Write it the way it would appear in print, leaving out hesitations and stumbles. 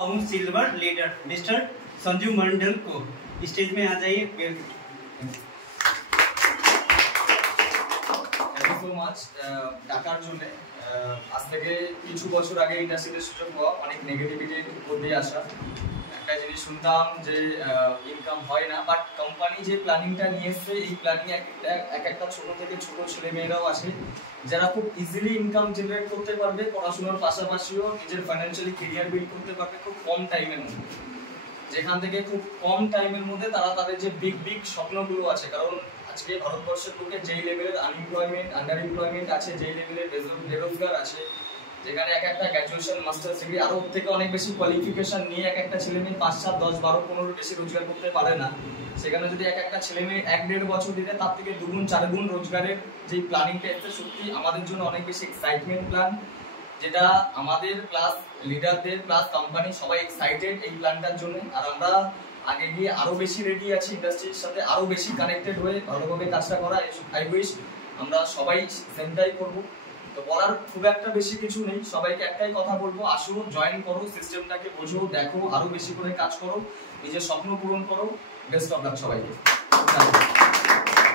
Silver leader mister Sanju मंडल को stage में आ जाइए। थैंक यू सो मच ডাকার জন্য। আজ থেকে কিছু বছর আগে ইন্ডাস্ট্রিতে সুযোগ পাওয়া, অনেক নেগেটিভিটির উপর দিয়ে আসা। একটা জিনিস শুনতাম যে ইনকাম হয় না, বাট কোম্পানি যে প্ল্যানিংটা নিয়ে এসছে, এই প্ল্যানিং একটা ছোট থেকে ছোট ছেলে মেয়েরাও আসে যারা খুব ইজিলি ইনকাম জেনারেট করতে পারবে, পড়াশোনার পাশাপাশিও নিজের ফাইন্যান্সিয়ালি ক্যারিয়ার বিল্ড করতে পারবে খুব কম টাইমের মধ্যে। যেখান থেকে খুব কম টাইমের মধ্যে তারা তাদের যে বিগ স্বপ্নগুলো আছে, কারণ আজকে ভারতবর্ষের লোকে যেই লেভেলের আনএমপ্লয়মেন্ট, আন্ডার এমপ্লয়মেন্ট আছে, যেই লেভেলের বেরোজগার আছে, যেখানে একটা গ্র্যাজুয়েশন, মাস্টার্স ডিগ্রি আরও থেকে অনেক বেশি কোয়ালিফিকেশন নিয়ে একটা ছেলে মেয়ে 5, 7, 10, 12, 15 বেশি রোজগার করতে পারে না। সেখানে যদি একটা ছেলে মেয়ে 1-1.5 বছর দিতে তার থেকে 2 গুণ 4 গুণ রোজগারের যে প্ল্যানিংটা এসছে, সত্যি আমাদের জন্য অনেক বেশি এক্সাইটমেন্ট প্ল্যান, যেটা আমাদের প্লাস লিডারদের প্লাস কোম্পানি সবাই এক্সাইটেড এই প্ল্যানটার জন্য। আর আমরা আগে গিয়ে আরো বেশি রেডি আছি ইন্ডাস্ট্রির সাথে আরো বেশি কানেক্টেড হয়ে ভালোভাবে কাজটা করা। আই উইশ আমরা সবাই সেমটাই করবো। তো বলার খুব একটা বেশি কিছু নেই, সবাইকে একটাই কথা বলবো, আসো, জয়েন করো, সিস্টেমটাকে বোঝো, দেখো, আরো বেশি করে কাজ করো, নিজের স্বপ্ন পূরণ করো। বেস্ট অফ লাক সবাইকে।